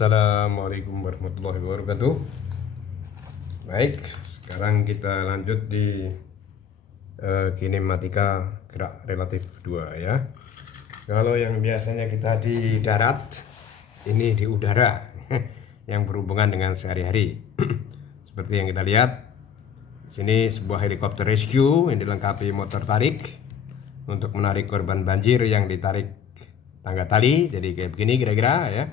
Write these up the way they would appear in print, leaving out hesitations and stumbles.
Assalamualaikum warahmatullahi wabarakatuh. Baik, sekarang kita lanjut di kinematika gerak relatif 2 ya. Kalau yang biasanya kita di darat, ini di udara yang berhubungan dengan sehari-hari. Seperti yang kita lihat, sini sebuah helikopter rescue yang dilengkapi motor tarik untuk menarik korban banjir yang ditarik tangga tali. Jadi kayak begini kira-kira ya.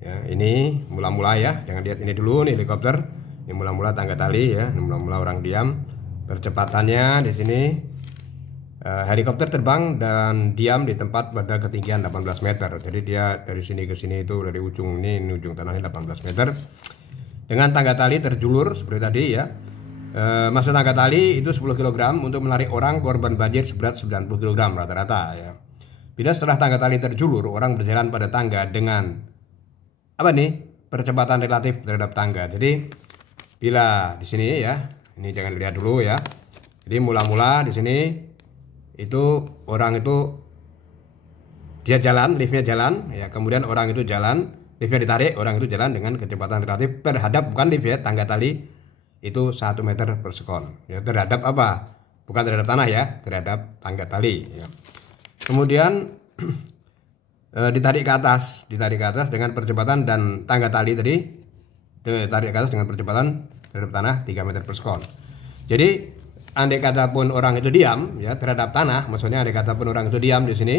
Ya, ini mula-mula ya, jangan lihat ini dulu nih helikopter. Ini mula-mula tangga tali ya, ini mula-mula orang diam. Percepatannya di sini helikopter terbang dan diam di tempat pada ketinggian 18 meter. Jadi dia dari sini ke sini itu dari ujung ini ujung tanahnya 18 meter. Dengan tangga tali terjulur seperti tadi ya. Maksud tangga tali itu 10 kg untuk menarik orang korban banjir seberat 90 kg rata-rata ya. Bila setelah tangga tali terjulur, orang berjalan pada tangga dengan apa nih? Percepatan relatif terhadap tangga. Jadi bila di sini ya, ini jangan dilihat dulu ya. Jadi mula-mula di sini itu orang itu dia jalan, liftnya jalan ya, kemudian orang itu jalan, liftnya ditarik, orang itu jalan dengan kecepatan relatif terhadap bukan lift ya, tangga tali itu 1 meter per sekon. Ya, terhadap apa? Bukan terhadap tanah ya, terhadap tangga tali ya. Kemudian ditarik ke atas dengan percepatan dan tangga tali tadi ditarik ke atas dengan percepatan terhadap tanah 3 meter per sekon. Jadi andai kata pun orang itu diam ya terhadap tanah, maksudnya andai kata pun orang itu diam di sini,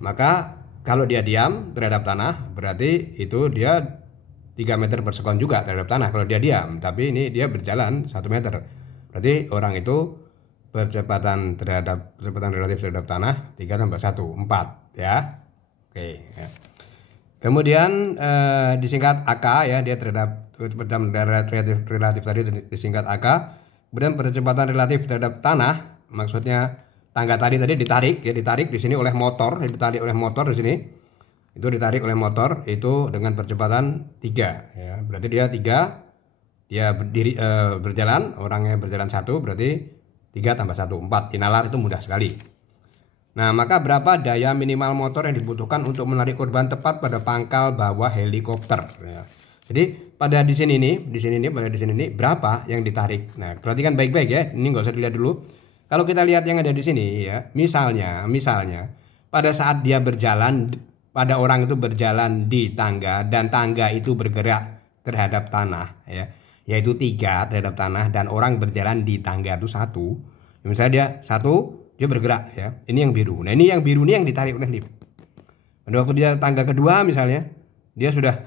maka kalau dia diam terhadap tanah berarti itu dia 3 meter per sekon juga terhadap tanah kalau dia diam, tapi ini dia berjalan 1 meter. Berarti orang itu percepatan relatif terhadap tanah 3 tambah 1 4 ya. Oke ya. Kemudian disingkat AK ya, dia terhadap kecepatan relatif tadi disingkat AK. Kemudian percepatan relatif terhadap tanah, maksudnya tangga tali tadi ditarik ya, ditarik di sini oleh motor, ditarik oleh motor di sini. Itu ditarik oleh motor itu dengan percepatan 3 ya. Berarti dia 3, dia berdiri berjalan, orangnya berjalan 1, berarti 3 tambah 1 4. Dinalar itu mudah sekali. Nah, maka berapa daya minimal motor yang dibutuhkan untuk menarik korban tepat pada pangkal bawah helikopter ya. Jadi pada di sini nih berapa yang ditarik. Nah, perhatikan baik-baik ya. Ini nggak usah dilihat dulu. Kalau kita lihat yang ada di sini ya, misalnya pada saat dia berjalan, pada orang itu berjalan di tangga dan tangga itu bergerak terhadap tanah ya, yaitu 3 terhadap tanah dan orang berjalan di tangga itu 1. Misalnya dia 1 dia bergerak ya, ini yang biru. Nah ini yang biru ini yang ditarik oleh lift. Pada waktu dia tangga kedua misalnya, dia sudah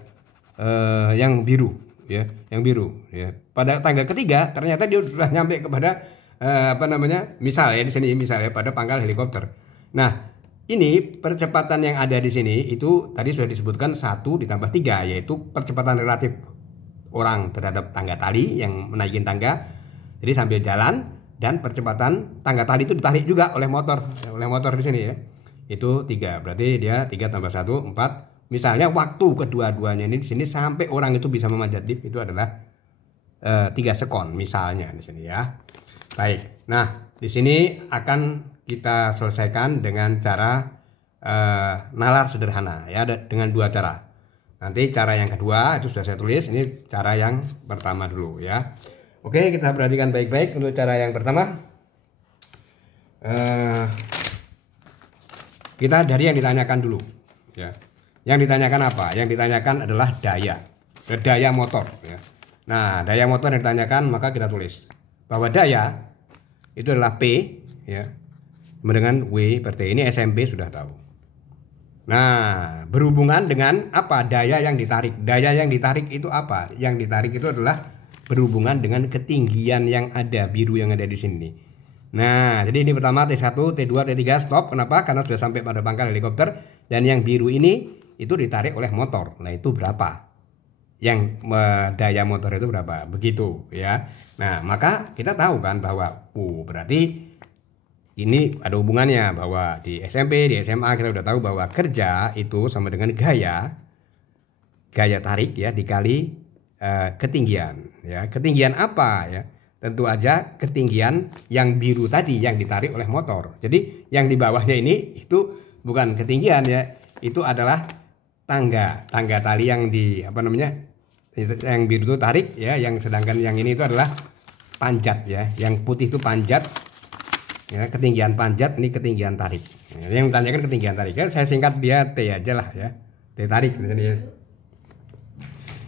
yang biru ya, yang biru ya. Pada tangga ketiga ternyata dia sudah nyampe kepada misal ya di sini misalnya pada pangkal helikopter. Nah ini percepatan yang ada di sini itu tadi sudah disebutkan 1 ditambah 3, yaitu percepatan relatif orang terhadap tangga tali yang menaikin tangga. Jadi sambil jalan. Dan percepatan tangga tali itu ditarik juga oleh motor di sini ya. Itu 3. Berarti dia 3 tambah 1 4. Misalnya waktu kedua-duanya ini di sini sampai orang itu bisa memanjat lift itu adalah 3 sekon misalnya di sini ya. Baik. Nah, di sini akan kita selesaikan dengan cara nalar sederhana ya, dengan 2 cara. Nanti cara yang kedua itu sudah saya tulis, ini cara yang pertama dulu ya. Oke, kita perhatikan baik-baik untuk cara yang pertama. Kita dari yang ditanyakan dulu ya. Yang ditanyakan apa? Yang ditanyakan adalah daya motor ya. Nah, daya motor yang ditanyakan maka kita tulis bahwa daya itu adalah P ya, dengan W per T. Ini SMP sudah tahu. Nah, berhubungan dengan apa? Daya yang ditarik. Daya yang ditarik itu apa? Yang ditarik itu adalah berhubungan dengan ketinggian yang ada, biru yang ada di sini. Nah, jadi ini pertama T1, T2, T3 stop. Kenapa? Karena sudah sampai pada pangkal helikopter dan yang biru ini itu ditarik oleh motor. Nah, itu berapa? Yang daya motor itu berapa? Begitu ya. Nah, maka kita tahu kan bahwa berarti ini ada hubungannya bahwa di SMP, di SMA kita udah tahu bahwa kerja itu sama dengan gaya tarik ya dikali ketinggian ya. Ketinggian apa ya? Tentu aja ketinggian yang biru tadi yang ditarik oleh motor. Jadi yang di bawahnya ini itu bukan ketinggian ya, itu adalah tangga tali yang di apa namanya, yang biru itu tarik ya, yang sedangkan yang ini itu adalah panjat ya, yang putih itu panjat ya, ketinggian panjat, ini ketinggian tarik. Yang ditanyakan ketinggian tarik ya, saya singkat dia T aja lah ya, T tarik di sini ya.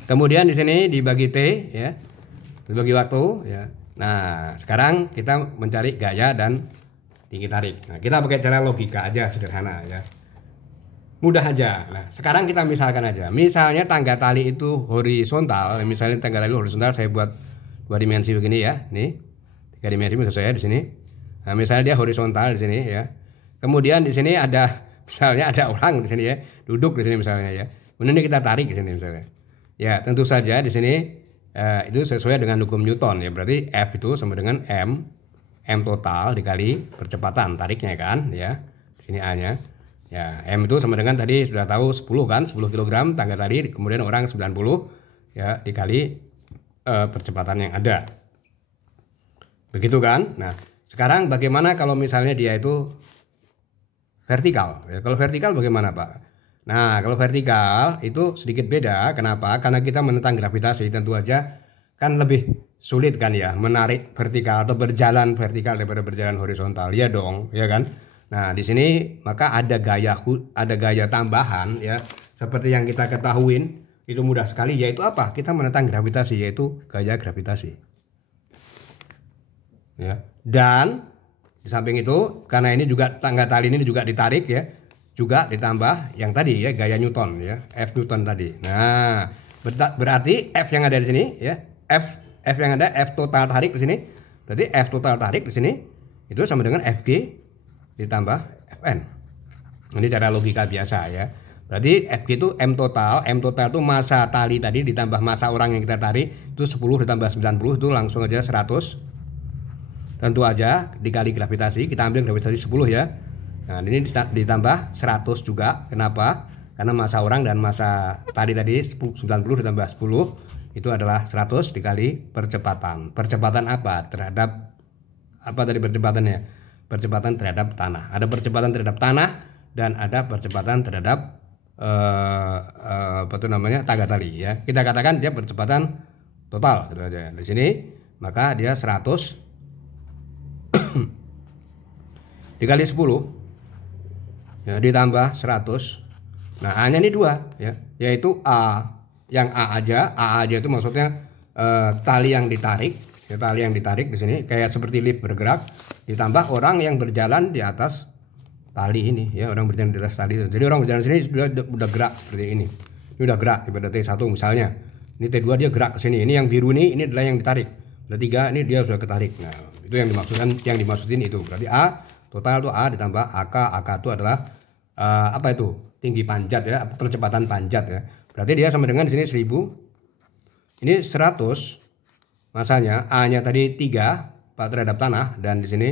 Kemudian di sini dibagi T ya, dibagi waktu ya. Nah sekarang kita mencari gaya dan tinggi tarik. Nah, kita pakai cara logika aja sederhana ya, mudah aja. Nah sekarang kita misalkan aja, misalnya tangga tali itu horizontal, misalnya tangga tali horizontal saya buat 2 dimensi begini ya, nih 3 dimensi maksud saya di sini. Nah misalnya dia horizontal di sini ya, kemudian di sini ada misalnya ada orang di sini ya, duduk di sini misalnya ya, kemudian ini kita tarik di sini misalnya. Ya tentu saja di sini itu sesuai dengan hukum Newton ya, berarti F itu sama dengan M total dikali percepatan tariknya kan ya, di sini A-nya. Ya, M itu sama dengan tadi sudah tahu 10 kan, 10 kg tangga tali, kemudian orang 90 ya dikali percepatan yang ada. Begitu kan? Nah, sekarang bagaimana kalau misalnya dia itu vertikal? Ya, kalau vertikal bagaimana, Pak? Nah, kalau vertikal itu sedikit beda. Kenapa? Karena kita menentang gravitasi, tentu aja kan lebih sulit kan ya menarik vertikal atau berjalan vertikal daripada berjalan horizontal. Ya dong, ya kan? Nah, di sini maka ada gaya tambahan ya, seperti yang kita ketahuin itu mudah sekali, yaitu apa? Kita menentang gravitasi, yaitu gaya gravitasi. Ya. Dan di samping itu karena ini juga tangga tali ini juga ditarik ya, juga ditambah yang tadi ya gaya Newton ya, F Newton tadi. Nah, berarti F yang ada di sini ya, F yang ada F total tarik di sini. Berarti F total tarik di sini itu sama dengan Fg ditambah Fn. Ini cara logika biasa ya. Berarti Fg itu M total itu masa tali tadi ditambah masa orang yang kita tarik, itu 10 ditambah 90 itu langsung aja 100. Tentu aja dikali gravitasi, kita ambil gravitasi 10 ya. Nah ini ditambah 100 juga. Kenapa? Karena masa orang dan masa tadi 90 ditambah 10 itu adalah 100 dikali percepatan. Percepatan apa? Terhadap apa tadi percepatannya? Percepatan terhadap tanah. Ada percepatan terhadap tanah dan ada percepatan terhadap apa itu namanya, tangga tali ya. Kita katakan dia percepatan total gitu aja. Di sini maka dia 100 dikali 10 ya, ditambah 100. Nah A-nya ini 2 ya, yaitu A. Yang A aja itu maksudnya tali yang ditarik ya, tali yang ditarik di sini kayak seperti lift bergerak, ditambah orang yang berjalan di atas tali ini ya, orang berjalan di atas tali itu. Jadi orang berjalan di sini sudah gerak seperti ini. Ini udah gerak pada T1 misalnya. Ini T2 dia gerak ke sini. Ini yang biru ini adalah yang ditarik. T3 ini dia sudah ketarik. Nah, itu yang dimaksudin itu. Berarti A total itu A ditambah AK itu adalah apa itu? Tinggi panjat ya, percepatan panjat ya. Berarti dia sama dengan di sini 1000. Ini 100 masanya, A-nya tadi 3 Pak terhadap tanah, dan di sini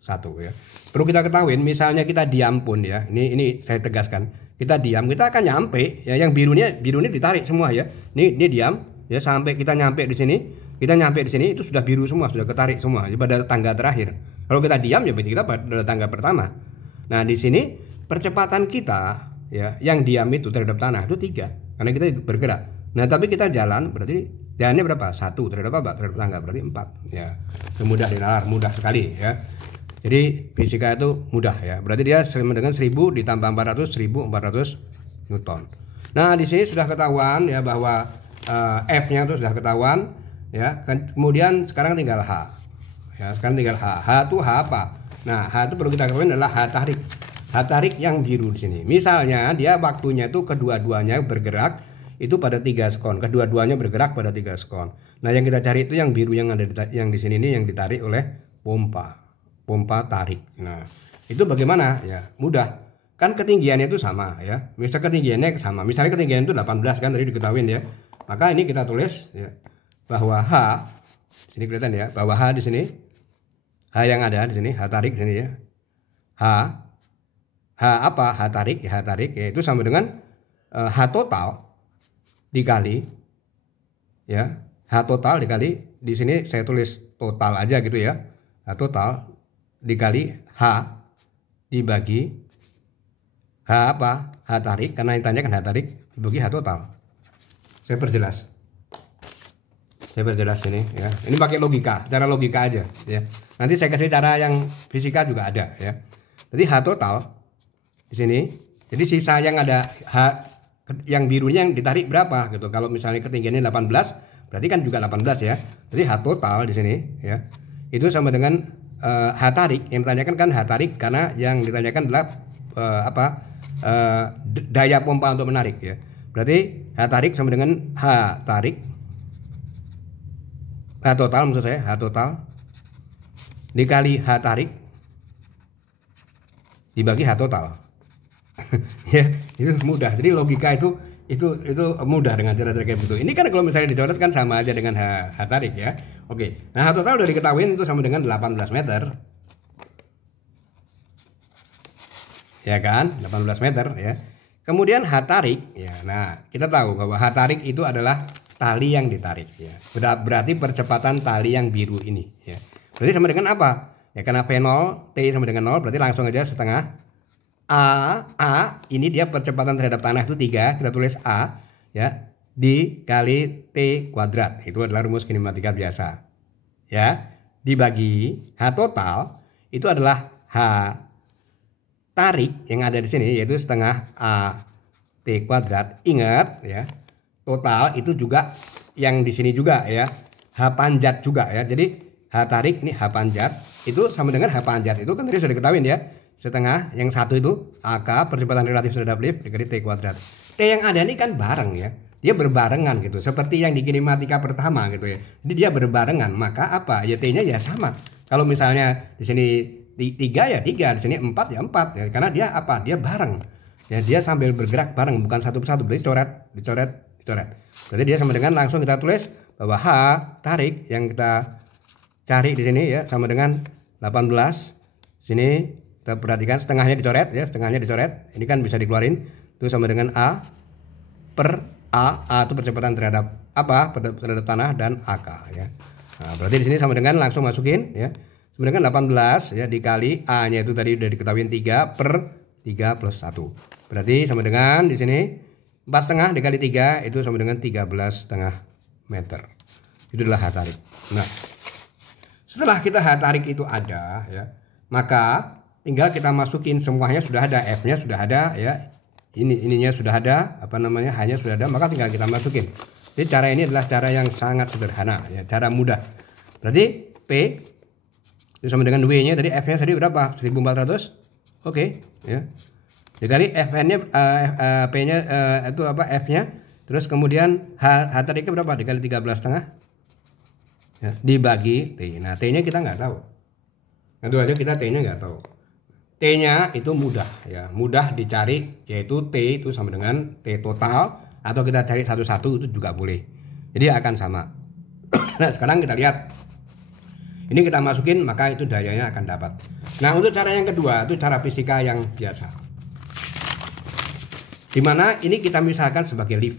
1 ya. Perlu kita ketahuin, misalnya kita diam pun ya. Ini saya tegaskan. Kita diam, kita akan nyampe ya, yang biru ini ditarik semua ya. Ini diam ya sampai kita nyampe di sini. Kita nyampe di sini itu sudah biru semua, sudah ketarik semua pada tangga terakhir. Kalau kita diam ya berarti kita pada tangga pertama. Nah, di sini percepatan kita ya, yang diam itu terhadap tanah itu 3 karena kita bergerak. Nah, tapi kita jalan berarti jalannya berapa? 1 terhadap apa? Terhadap tangga berarti 4 ya. Mudah dinalar, mudah sekali ya. Jadi fisika itu mudah ya. Berarti dia sama dengan 1000 ditambah 400, 1400 Newton. Nah, di sini sudah ketahuan ya bahwa F-nya itu sudah ketahuan ya. Kemudian sekarang tinggal H. Ya, sekarang tinggal H. H itu H apa? Nah, H itu perlu kita ketahui adalah H tarik. H tarik yang biru di sini. Misalnya dia waktunya itu kedua-duanya bergerak itu pada 3 sekon. Kedua-duanya bergerak pada 3 sekon. Nah, yang kita cari itu yang biru yang ada yang di sini ini yang ditarik oleh pompa tarik. Nah, itu bagaimana? Ya, mudah. Kan ketinggiannya itu sama ya. Misalnya ketinggiannya sama. Misalnya ketinggian itu 18 kan tadi diketahuin ya. Maka ini kita tulis ya bahwa H sini kelihatan ya, bahwa H di sini, H yang ada di sini, H tarik di sini ya. H apa? H tarik yaitu sama dengan H total dikali ya. H total dikali, di sini saya tulis total aja gitu ya. H total dikali H dibagi H apa? H tarik, karena ditanyakan H tarik dibagi H total. Saya perjelas. Ini ya. Ini pakai logika, cara logika aja ya. Nanti saya kasih cara yang fisika juga ada ya. Jadi H total di sini. Jadi sisa yang ada H yang birunya yang ditarik berapa gitu. Kalau misalnya ketinggiannya 18, berarti kan juga 18 ya. Jadi H total di sini ya. Itu sama dengan H tarik. Yang ditanyakan kan H tarik karena yang ditanyakan adalah daya pompa untuk menarik ya. Berarti H tarik sama dengan H tarik, H total maksud saya, H total dikali H tarik dibagi H total. Ya, itu mudah. Jadi logika itu mudah dengan cara kayak begitu. Ini kan kalau misalnya dicoret kan sama aja dengan H tarik ya. Oke. Nah, H total udah diketahui itu sama dengan 18 meter. Ya kan? 18 meter ya. Kemudian H tarik ya. Nah, kita tahu bahwa H tarik itu adalah tali yang ditarik ya. Berarti percepatan tali yang biru ini ya. Berarti sama dengan apa? Ya karena V0 T sama dengan 0 berarti langsung aja setengah A ini dia percepatan terhadap tanah itu 3, kita tulis A ya dikali T kuadrat. Itu adalah rumus kinematika biasa. Ya, dibagi H total itu adalah H tarik yang ada di sini yaitu setengah A T kuadrat. Ingat ya, total itu juga yang di sini juga ya, H panjat juga ya. Jadi H tarik ini H panjat itu sama dengan H panjat itu kan tadi sudah diketahui ya. Setengah yang satu itu AK percepatan relatif terhadap lift dikali T kuadrat. T yang ada ini kan bareng ya. Dia berbarengan gitu. Seperti yang di kinematika pertama gitu ya. Jadi dia berbarengan. Maka apa? Ya T-nya ya sama. Kalau misalnya di sini 3 ya 3, di sini 4 ya 4 ya. Karena dia apa? Dia bareng. Ya dia sambil bergerak bareng bukan satu persatu. Berarti dicoret. Berarti dia sama dengan langsung kita tulis bahwa H tarik yang kita cari di sini ya sama dengan 18. Sini kita perhatikan setengahnya dicoret ya, ini kan bisa dikeluarin. Itu sama dengan A per A itu percepatan terhadap apa? Terhadap tanah dan AK ya. Nah, berarti di sini sama dengan langsung masukin ya. Sama dengan 18 ya dikali A-nya itu tadi udah diketahui 3 per 3 plus 1. Berarti sama dengan di sini 4,5 dikali 3 itu sama dengan 13,5 meter. Itu adalah H tarik. Nah, setelah kita H tarik itu ada ya, maka tinggal kita masukin semuanya sudah ada, F-nya sudah ada ya. Ininya sudah ada, H-nya sudah ada, maka tinggal kita masukin. Jadi cara ini adalah cara yang sangat sederhana ya, cara mudah. Berarti P itu sama dengan W-nya tadi, F-nya tadi berapa? 1400. Oke, ya. Dikali Fn-nya P-nya itu apa? F-nya. Terus kemudian H tariknya berapa? Dikali 13,5. Ya, dibagi T. Nah, T-nya kita nggak tahu. Itu aja kita T-nya nggak tahu. T-nya itu mudah ya, mudah dicari, yaitu T itu sama dengan T total atau kita cari satu-satu itu juga boleh. Jadi akan sama. Nah, sekarang kita lihat. Ini kita masukin maka itu dayanya akan dapat. Nah, untuk cara yang kedua itu cara fisika yang biasa. Dimana ini kita misalkan sebagai lift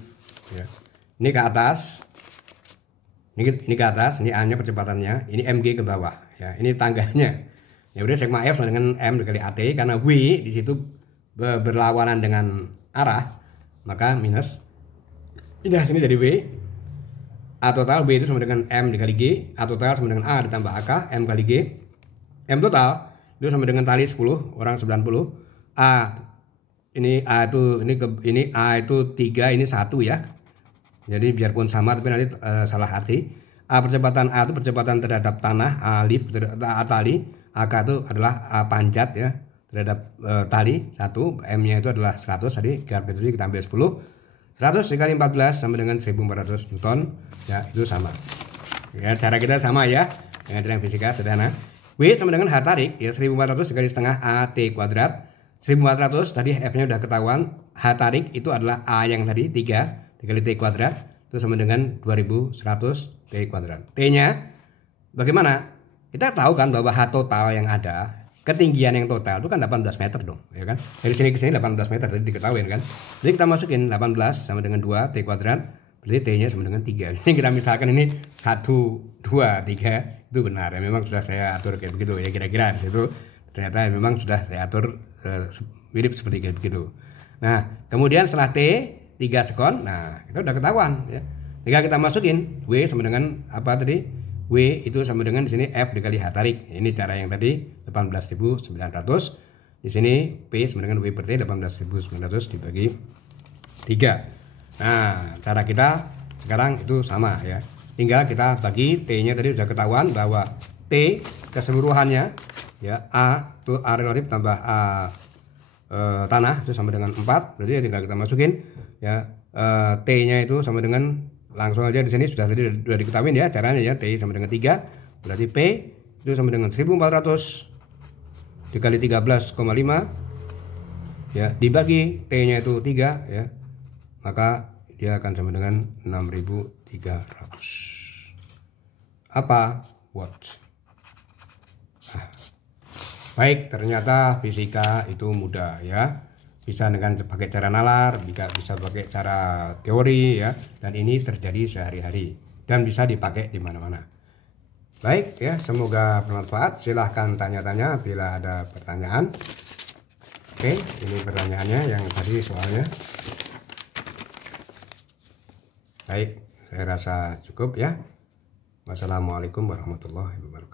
ya. Ini ke atas. Ini ke atas, ini A-nya percepatannya, ini mg ke bawah ya. Ini tangganya. Ya udah sigma F sama dengan M dikali AT karena W di situ berlawanan dengan arah, maka minus. Ini sini jadi W. A total W itu sama dengan M dikali G, A total sama dengan A ditambah AK, M kali G. M total itu sama dengan tali 10 orang 90. A ini A itu ini A itu 3, ini 1 ya. Jadi biarpun sama tapi nanti salah arti. A percepatan A itu percepatan terhadap tanah, A lift A tali. AK itu adalah A panjat ya terhadap tali 1, M-nya itu adalah 100 tadi, gravitasi kita ambil 10. 100 dikali 14 sama dengan 1400 Newton ya, itu sama. Ya, cara kita sama ya dengan cara fisika sederhana. W sama dengan H tarik ya 1400 dikali setengah A T kuadrat. 1400 tadi F-nya udah ketahuan, H tarik itu adalah A yang tadi 3 dikali T kuadrat itu sama dengan 2100 T kuadrat. T-nya bagaimana? Kita tahu kan bahwa H total yang ada, ketinggian yang total itu kan 18 meter dong, ya kan? Dari sini ke sini 18 meter tadi diketahui kan? Jadi kita masukin 18 sama dengan 2 T kuadrat, berarti T-nya sama dengan 3. Jadi kita misalkan ini 1, 2, 3 itu benar ya, memang sudah saya atur kayak begitu ya kira-kira. Itu ternyata memang sudah saya atur mirip seperti begitu. Nah, kemudian setelah T 3 sekon, nah itu udah ketahuan ya. Tinggal kita masukin W sama dengan apa tadi? W itu sama dengan di sini F dikali H tarik. Ini cara yang tadi 18.900. Di sini P sama dengan W per T 18.900 dibagi 3. Nah, cara kita sekarang itu sama ya. Tinggal kita bagi T-nya tadi sudah ketahuan bahwa T keseluruhannya ya A itu A relatif tambah A tanah itu sama dengan 4. Berarti tinggal kita masukin ya T-nya itu sama dengan langsung aja di sini sudah diketahui ya caranya ya. T sama dengan 3. Berarti P itu sama dengan 1400 dikali 13,5 ya dibagi T-nya itu 3 ya. Maka dia akan sama dengan 6.300. Apa? Watt. Nah, baik, ternyata fisika itu mudah ya. Bisa dengan pakai cara nalar, bisa pakai cara teori ya, dan ini terjadi sehari-hari dan bisa dipakai di mana-mana. Baik ya, semoga bermanfaat. Silahkan tanya-tanya bila ada pertanyaan. Oke, ini pertanyaannya yang tadi soalnya. Baik, saya rasa cukup ya. Wassalamualaikum warahmatullahi wabarakatuh.